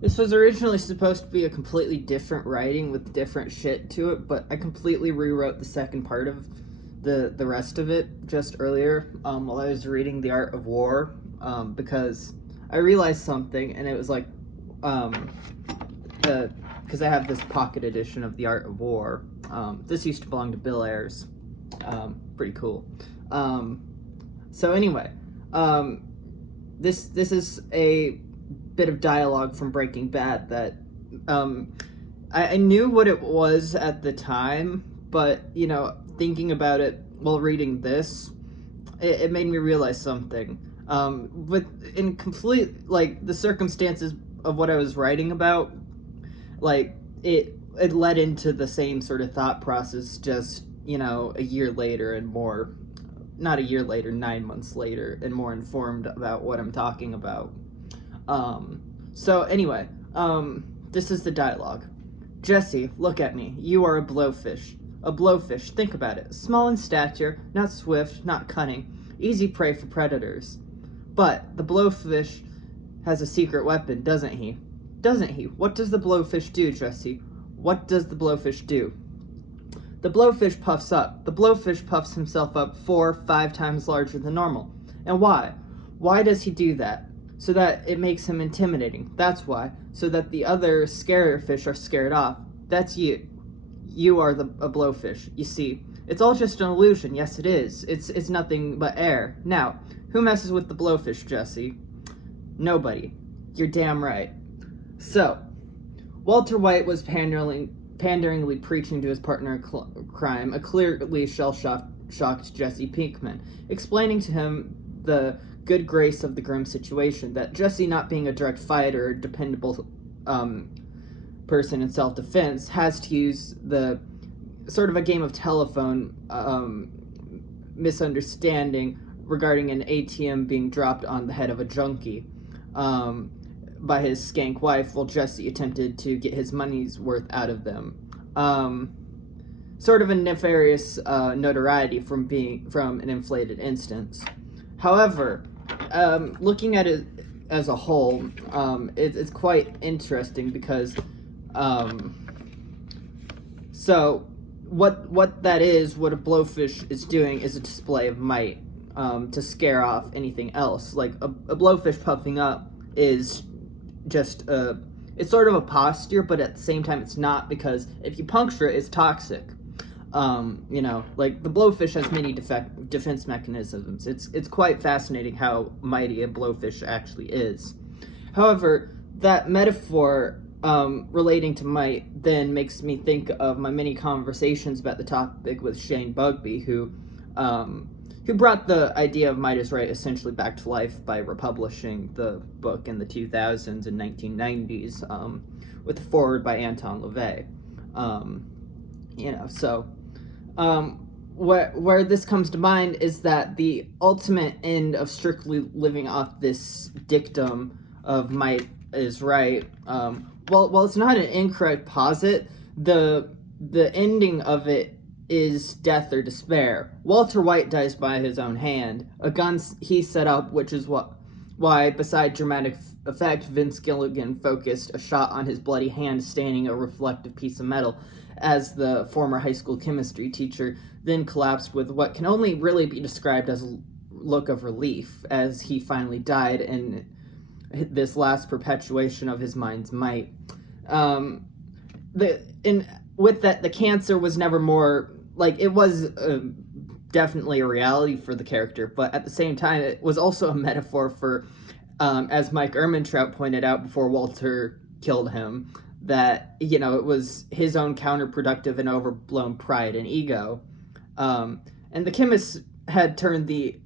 This was originally supposed to be a completely different writing with different shit to it, but I completely rewrote the second part of the rest of it just earlier while I was reading The Art of War, because I realized something, and it was like, because I have this pocket edition of The Art of War. This used to belong to Bill Ayers. Pretty cool. So anyway, this is a bit of dialogue from Breaking Bad that I knew what it was at the time, but thinking about it while reading this, it made me realize something. In complete the circumstances of what I was writing about, it led into the same sort of thought process, just a year later and more. Not a year later, 9 months later, and more informed about what I'm talking about. So anyway, this is the dialogue. Jesse, look at me. You are a blowfish. A blowfish, think about it. Small in stature, not swift, not cunning. Easy prey for predators. But the blowfish has a secret weapon, doesn't he? Doesn't he? What does the blowfish do, Jesse? What does the blowfish do? The blowfish puffs up. The blowfish puffs himself up 4-5 times larger than normal. And why? Why does he do that? So that it makes him intimidating. That's why. So that the other scarier fish are scared off. That's you. You are a blowfish. You see, it's all just an illusion. Yes, it is. It's nothing but air. Now, who messes with the blowfish, Jesse? Nobody. You're damn right. So, Walter White was panderingly preaching to his partner in crime, a clearly shell-shocked Jesse Pinkman, explaining to him the good grace of the grim situation, that Jesse, not being a direct fighter or dependable person in self-defense, has to use the sort of a game of telephone misunderstanding regarding an ATM being dropped on the head of a junkie by his skank wife, while Jesse attempted to get his money's worth out of them. Sort of a nefarious notoriety from an inflated instance. However, looking at it as a whole, it's quite interesting because so what that is, what a blowfish is doing, is a display of might to scare off anything else. Like a blowfish puffing up is just it's sort of a posture, but at the same time it's not, because if you puncture it, it's toxic. Like the blowfish has many defense mechanisms. It's quite fascinating how mighty a blowfish actually is. However, that metaphor relating to might then makes me think of my many conversations about the topic with Shane Bugbee, who brought the idea of might is right essentially back to life by republishing the book in the 2000s and 1990s with a foreword by Anton LaVey. Where this comes to mind is that the ultimate end of strictly living off this dictum of might is right, while it's not an incorrect posit, the ending of it is death or despair. Walter White dies by his own hand, a gun he set up, which is why, beside dramatic effect, Vince Gilligan focused a shot on his bloody hand staining a reflective piece of metal, as the former high school chemistry teacher then collapsed with what can only really be described as a look of relief, as he finally died in this last perpetuation of his mind's might. With that, the cancer was never more, it was definitely a reality for the character, but at the same time, it was also a metaphor for, as Mike Ehrmantraut pointed out before Walter killed him, that, it was his own counterproductive and overblown pride and ego. And the chemist had turned into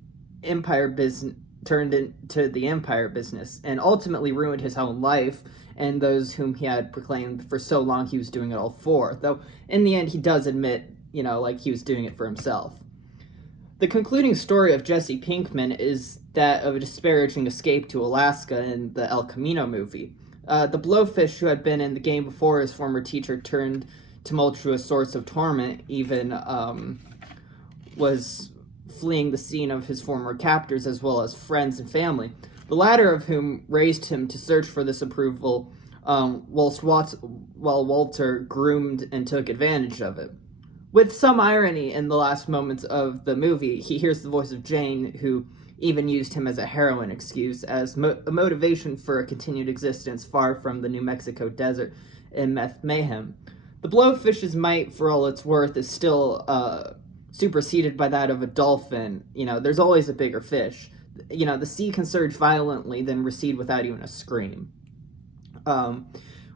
the empire business, and ultimately ruined his own life and those whom he had proclaimed for so long he was doing it all for. Though, in the end, he does admit, he was doing it for himself. The concluding story of Jesse Pinkman is that of a disparaging escape to Alaska in the El Camino movie. The blowfish, who had been in the game before his former teacher turned tumultuous source of torment, even was fleeing the scene of his former captors as well as friends and family, the latter of whom raised him to search for this approval while Walter groomed and took advantage of it. With some irony, in the last moments of the movie, he hears the voice of Jane, who even used him as a heroin excuse, as a motivation for a continued existence far from the New Mexico desert and meth mayhem. The blowfish's might, for all it's worth, is still superseded by that of a dolphin. There's always a bigger fish. The sea can surge violently, then recede without even a scream.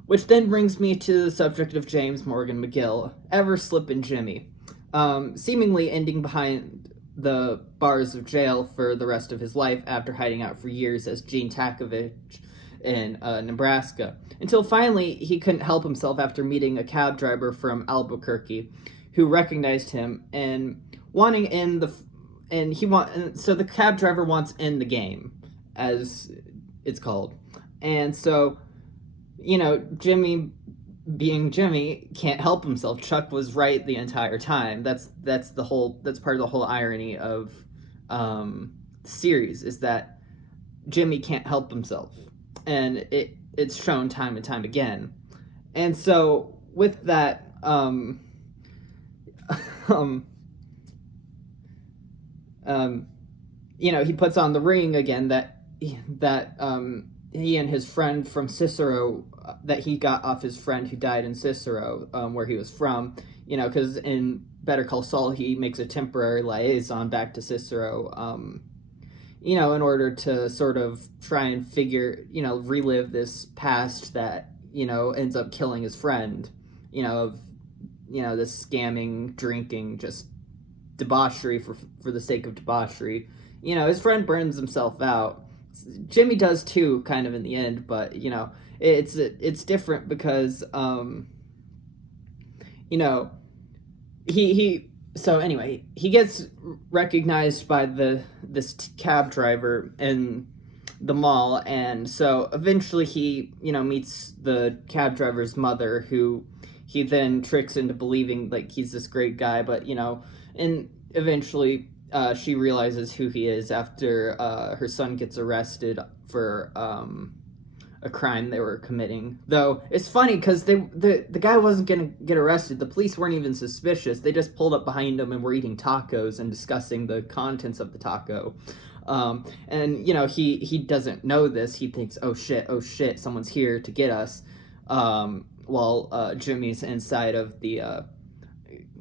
Which then brings me to the subject of James Morgan McGill, ever slippin' Jimmy, seemingly ending behind the bars of jail for the rest of his life after hiding out for years as Gene Takovich in Nebraska, until finally he couldn't help himself after meeting a cab driver from Albuquerque who recognized him and wanting in the so the cab driver wants in the game, as it's called. And so, Jimmy, being Jimmy, can't help himself. Chuck was right the entire time. That's part of the whole irony of the series, is that Jimmy can't help himself, and it's shown time and time again. And so with that, he puts on the ring again that he and his friend from Cicero, that he got off his friend who died in Cicero, where he was from, because in Better Call Saul, he makes a temporary liaison back to Cicero, in order to sort of try and relive this past that, ends up killing his friend, of, this scamming, drinking, just debauchery for the sake of debauchery. His friend burns himself out. Jimmy does too, kind of in the end, but it's different because he gets recognized by this cab driver in the mall, and so eventually he meets the cab driver's mother, who he then tricks into believing like he's this great guy, but and eventually she realizes who he is after her son gets arrested for a crime they were committing. Though it's funny because the guy wasn't gonna get arrested. The police weren't even suspicious. They just pulled up behind him and were eating tacos and discussing the contents of the taco. And he doesn't know this. He thinks, oh shit, someone's here to get us. While Jimmy's inside of the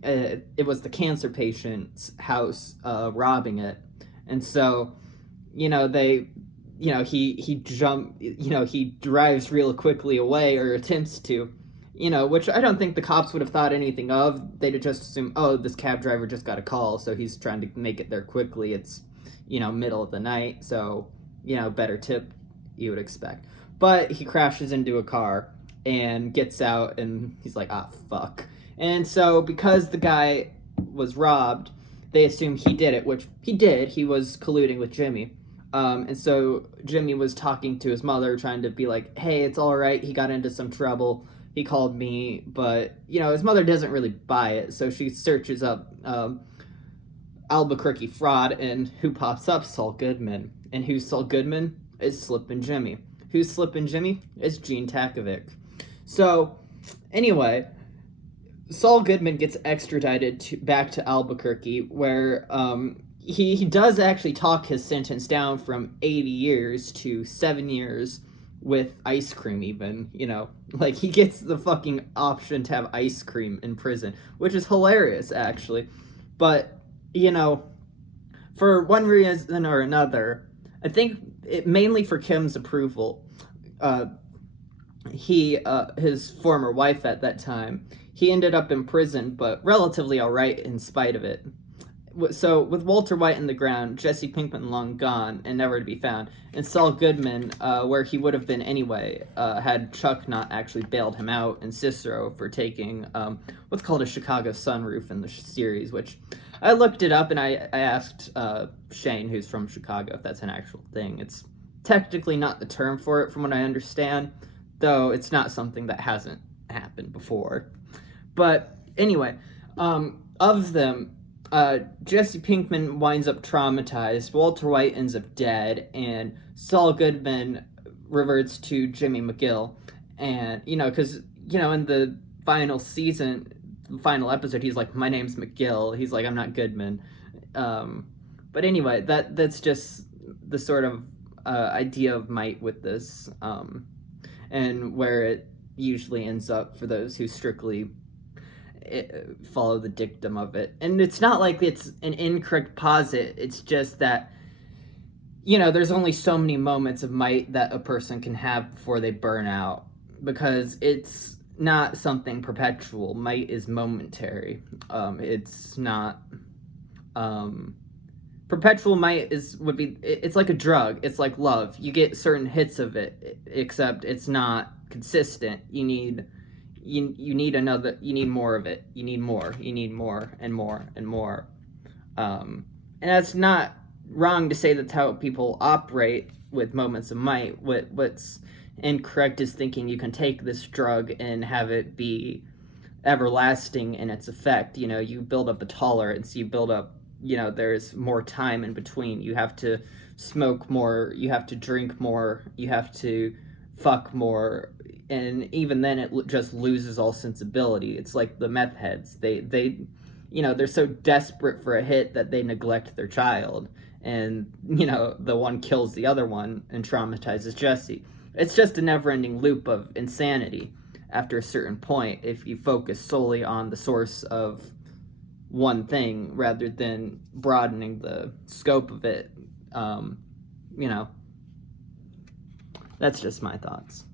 it was the cancer patient's house, robbing it. And so he drives real quickly away, or attempts to, which I don't think the cops would have thought anything of. They'd just assume, oh, this cab driver just got a call, so he's trying to make it there quickly. It's middle of the night, so better tip you would expect. But he crashes into a car and gets out, and he's like, ah, fuck. And so because the guy was robbed, they assume he did it, which he did. He was colluding with Jimmy. And so Jimmy was talking to his mother, trying to be like, hey, it's all right. He got into some trouble. He called me. But, his mother doesn't really buy it. So she searches up Albuquerque fraud, and who pops up? Saul Goodman. And who's Saul Goodman? Is Slippin' Jimmy. Who's Slippin' Jimmy? It's Gene Takovich. So, anyway, Saul Goodman gets extradited back to Albuquerque, where he does actually talk his sentence down from 80 years to 7 years with ice cream even, Like, he gets the fucking option to have ice cream in prison, which is hilarious, actually. But, for one reason or another, I think mainly for Kim's approval, his former wife at that time, he ended up in prison, but relatively alright in spite of it. So, with Walter White in the ground, Jesse Pinkman long gone and never to be found, and Saul Goodman, where he would have been anyway, had Chuck not actually bailed him out in Cicero for taking what's called a Chicago sunroof in the series, which I looked it up, and I asked Shane, who's from Chicago, if that's an actual thing. It's technically not the term for it, from what I understand, though it's not something that hasn't happened before. But anyway, of them, Jesse Pinkman winds up traumatized, Walter White ends up dead, and Saul Goodman reverts to Jimmy McGill. And, because, in the final episode, he's like, my name's McGill. He's like, I'm not Goodman. But anyway, that's just the sort of idea of might with this, and where it usually ends up for those who strictly follow the dictum of it. And it's not like it's an incorrect posit, it's just that, there's only so many moments of might that a person can have before they burn out, because it's not something perpetual. Might is momentary. It's not perpetual. Might it's like a drug. It's like love. You get certain hits of it, except it's not consistent. You need another. You need more of it. You need more. You need more and more and more. And that's not wrong to say that's how people operate with moments of might. What's incorrect is thinking you can take this drug and have it be everlasting in its effect. You build up a tolerance, you build up, there's more time in between. You have to smoke more, you have to drink more, you have to fuck more, and even then it just loses all sensibility. It's like the meth heads. They they're so desperate for a hit that they neglect their child, and the one kills the other one and traumatizes Jesse. It's just a never-ending loop of insanity after a certain point if you focus solely on the source of one thing rather than broadening the scope of it. That's just my thoughts.